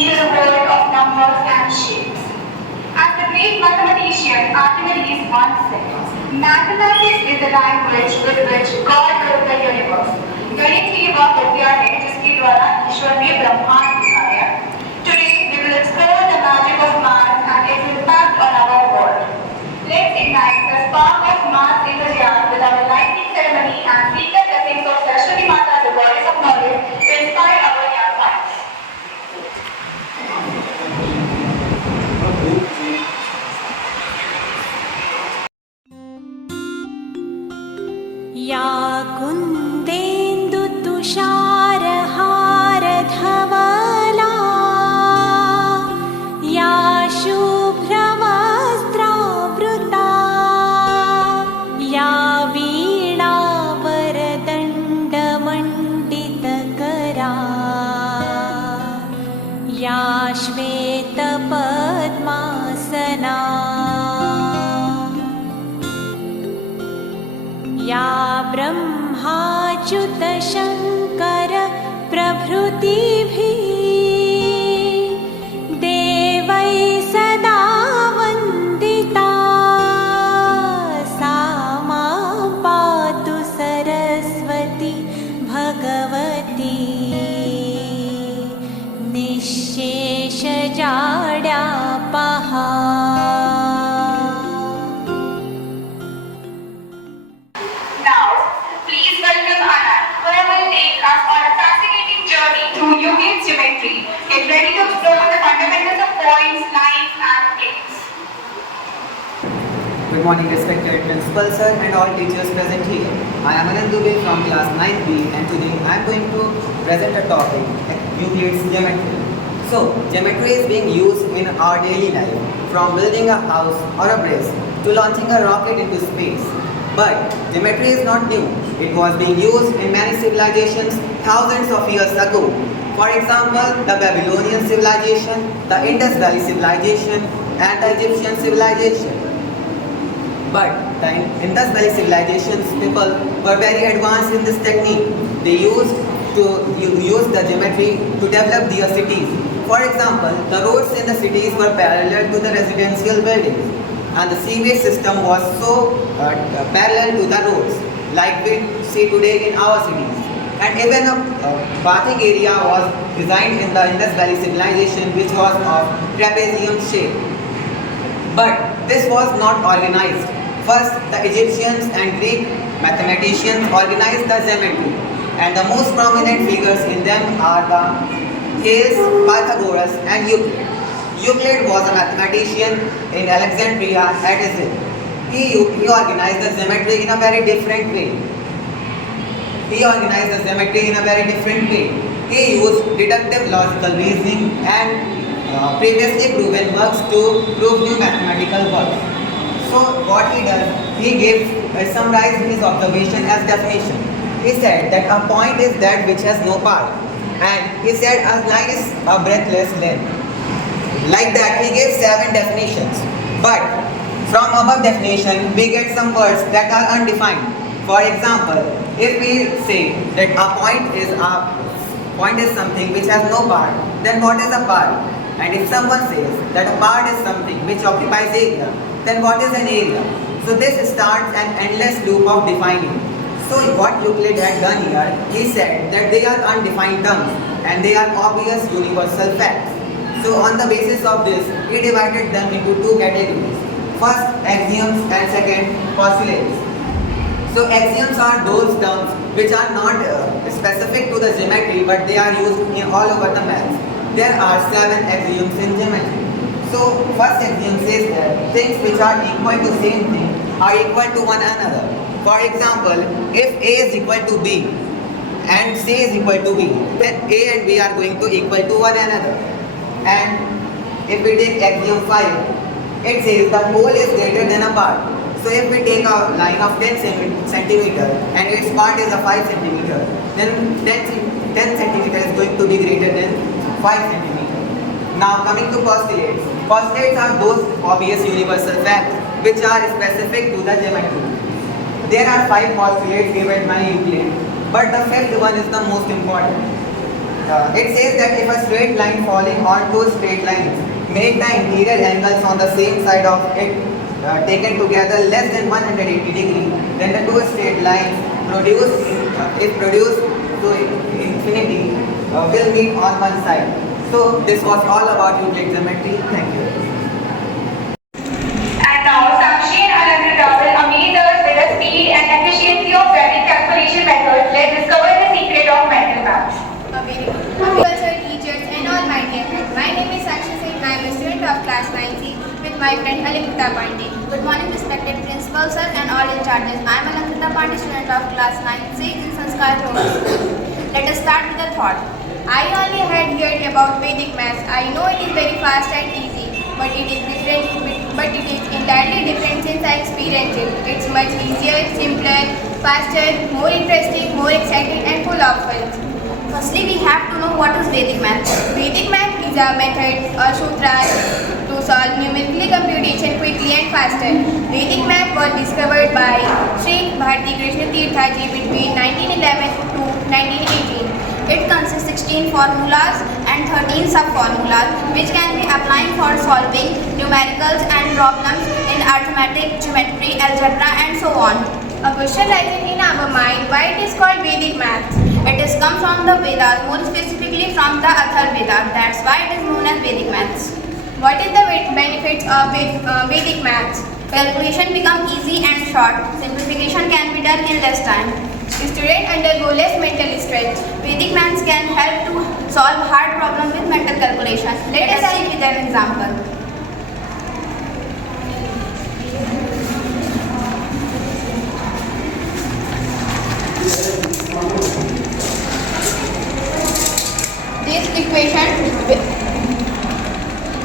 into the world of numbers and shapes. As the great mathematician Archimedes once said, mathematics is the language with which God wrote the universe. गणित की ये वह विद्या है जिसके द्वारा ईश्वर ने ब्रह्मांड दिखाया. Today we will explore the magic of math and its impact on our world. Let's ignite the spark of math enthusiasm with our lightning ceremony and seek the blessings of Saraswati Mata, the goddess of knowledge, to inspire our young minds. या कुन्देन्दुतुषारहारधवला या शुभ्रवस्त्रावृता या वीणावरदण्डमण्डितकरा या श्वेतपद्मासना या ब्रह्माच्युतशङ्कर प्रभृतिभिः देवैः सदा वन्दिता सा मां पातु Saraswati Bhagwati निःशेषजाड्यापहा. Through Euclid's geometry, get ready to explore the fundamentals of points, lines, and planes. Good morning, respected principal sir and all teachers present here. I am Anand Dubey from class 9B and today I am going to present a topic, Euclid's geometry. So, geometry is being used in our daily life, from building a house or a bridge to launching a rocket into space. But geometry is not new. It was being used in many civilizations thousands of years ago. For example, the Babylonian civilization, the Indus Valley civilization, and the Egyptian civilization. But the Indus Valley civilization's people were very advanced in this technique. They used the geometry to develop their cities. For example, the roads in the cities were parallel to the residential buildings, and the sewage system was so parallel to the roads, like we see today in our cities. And even a bathing area was designed in the Indus Valley civilization, which was of trapezium shape. But this was not organized. First, the Egyptians and Greek mathematicians organized the geometry, and the most prominent figures in them are the Thales, Pythagoras, and Euclid. Euclid was a mathematician in Alexandria at Egypt. He organized the geometry in a very different way. He used deductive logical reasoning and previously proven works to prove new mathematical works. So what he does, he summarized his observation as definition. He said that a point is that which has no part, and he said a line is a breadthless length. Like that, he gave 7 definitions. But from above definition, we get some words that are undefined. For example, if we say that a point is something which has no part, then what is a part? And if someone says that a part is something which occupies area, then what is an area? So this starts an endless loop of defining. So what Euclid had done here, he said that they are undefined terms and they are obvious universal facts. So on the basis of this, he divided them into 2 categories. First, axioms, and second, postulates. So axioms are those terms which are not specific to the geometry, but they are used all over the maths. There are 7 axioms in geometry. So first axiom says that things which are equal to same thing are equal to one another. For example, if A is equal to B and C is equal to B, then A and B are going to equal to one another. And if we take axiom 5, it says the whole is greater than a part. So if we take a line of 10 centimeter and its part is a 5 centimeter, then 10 centimeter is going to be greater than 5 centimeter. Now coming to postulates. Postulates are those obvious universal facts which are specific to the geometry. There are 5 postulates given by Euclid, but the 5th one is the most important. it says that if a straight line falling on two straight lines make the interior angles on the same side of it taken together less than 180 degree, then the two straight lines if produced to infinity will meet on one side. So this was all about Euclid geometry. Thank you. And now Sakshi and Alankrita will amaze us with the speed and efficiency of various calculation methods. Let's discover the secret of mental math. A very good sir, teachers and all my dear friends. My name is Sakshi Singh. I am a student of class 9C with my friend Alankrita Pandey. Good morning respected principal sir and all in charges. I am Alankrita Pandey, student of class 9C in Sanskar Global School. Let us start with the thought. I only had heard about Vedic maths. I know it is very fast and easy, but it is entirely different since I experienced it. It's much easier, simpler, faster, more interesting, more exciting and full of fun. Firstly, we have to know what is Vedic math. Vedic math is a method or sutra to solve numerical computation quickly and faster. Vedic math was discovered by Sri Bharati Krishna Tirtha Ji between 1911 to 1918. It consists 16 formulas and 13 sub-formulas which can be applied for solving numericals and problems in arithmetic, geometry, algebra and so on. A question arises in our mind why it is called Vedic maths. It is come from the Vedas, more specifically from the Atharvaveda. That's why it is known as Vedic maths. What is the benefits of Vedic maths? Calculation becomes easy and short. Simplification can be done in less time. Students undergo less mental stress. Vedic maths can help to solve hard problems with mental calculation. Let us see with an example. This equation,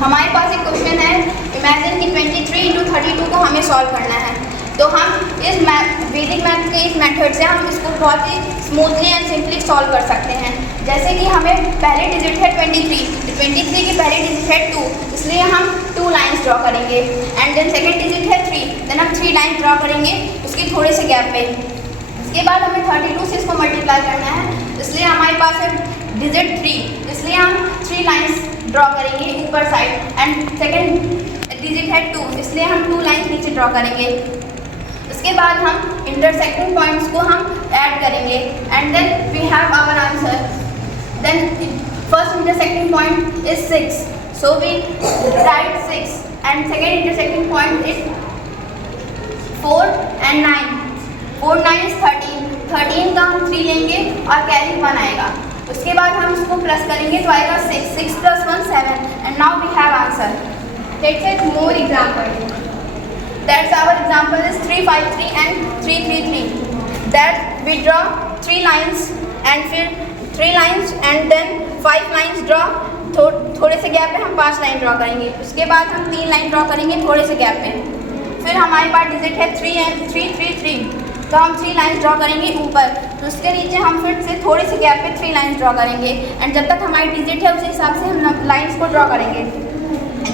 हमारे पास एक question है, imagine कि 23 into 32 को हमें solve करना है. तो हम इस वैदिक मैथ के इस मेथड से हम इसको बहुत ही स्मूथली एंड सिंपली सॉल्व कर सकते हैं. जैसे कि हमें पहले डिजिट है 23, 23 की पहले डिजिट है 2, इसलिए हम 2 लाइन्स ड्रॉ करेंगे. एंड देन सेकेंड डिजिट है 3, देन हम 3 लाइन्स ड्रॉ करेंगे उसके थोड़े से गैप पे. इसके बाद हमें 32 से इसको मल्टीप्लाई करना है, इसलिए हमारे पास है डिजिट 3, इसलिए हम 3 लाइन्स ड्रॉ करेंगे ऊपर साइड. एंड सेकेंड डिजिट है 2, इसलिए हम 2 लाइन्स नीचे ड्रॉ करेंगे. इसके बाद हम इंटरसेक्टिंग पॉइंट्स को हम ऐड करेंगे and then we have our answer. Then first intersecting point is 6, so we write 6 and second intersecting point is 4 and 9. 4 9 is 13. 13 का हम 3 लेंगे और कैरी 1 आएगा. उसके बाद हम इसको प्लस करेंगे तो आएगा 6. 6 plus 1 7 and now we have answer. Let's take more example. That's our example is 3 5 3 and 3 3 3. That we draw 3 lines and फिर 3 lines and then 5 lines draw. थोड़े से गैप पे हम 5 लाइन ड्रॉ करेंगे. उसके बाद हम 3 लाइन ड्रॉ करेंगे थोड़े से गैप पे. फिर हमारे पास डिजिट है 3 and 3 3 3, तो हम 3 लाइन्स ड्रॉ करेंगे ऊपर. तो उसके नीचे हम फिर से थोड़े से गैप पे 3 लाइन्स ड्रॉ करेंगे एंड जब तक हमारी डिजिट है उसी हिसाब से हम लाइन्स को ड्रॉ करेंगे.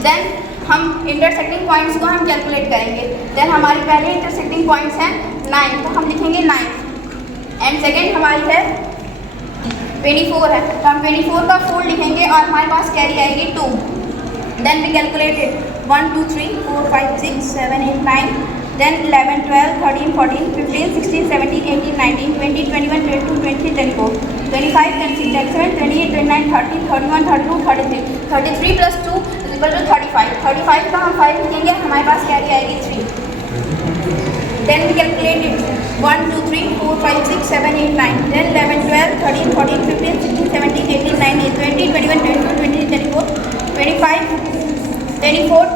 देन हम इंटरसेक्टिंग पॉइंट्स को हम कैलकुलेट करेंगे. देन हमारे पहले इंटरसेक्टिंग पॉइंट्स हैं 9, तो हम लिखेंगे 9 एंड सेकेंड हमारी है 24 है, तो हम 24 का 4 लिखेंगे और हमारे पास कैरी आएगी 2. Then we calculated 1 2 3 4 5 6 7 8 9, then 11 12 13 14 15 16 17 18 19 20 21 22 23 24 25 26 27 28 29 30 31 32 33. 33 plus 2 is equal to 35. 35 का हम 5 लिखेंगे, हमारे पास कैरी आएगी 3. Then we calculate it 1 2 3 4 5 6 7 8 9, then 11 12 13 14 15 16 17 18 19 20 21 22 23 24 25 24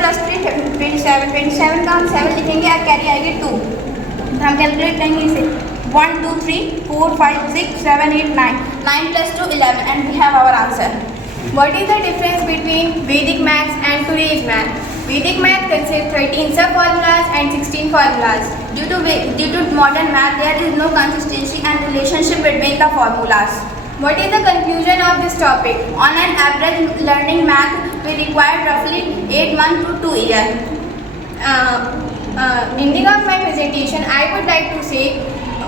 plus 3 27. 27 का हम 7 लिखेंगे और कैरी आएगी 2. हम कैलकुलेट करेंगे इसे 1 2 3 4 5 6 7 8 9. 9 plus 2 11 and we have our answer. What is the difference between Vedic maths and today's math? Vedic math consists 13 sub-formulas and 16 formulas. Due to modern math, there is no consistency and relationship between the formulas. What is the conclusion of this topic? On an average, learning math will require roughly 8 months to 2 years. Ending of my presentation, I would like to say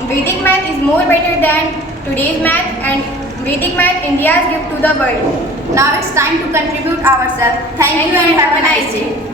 Vedic math is more better than today's math, and Vedic math India's gift to the world. Now it's time to contribute ourselves. Thank you and have a nice day.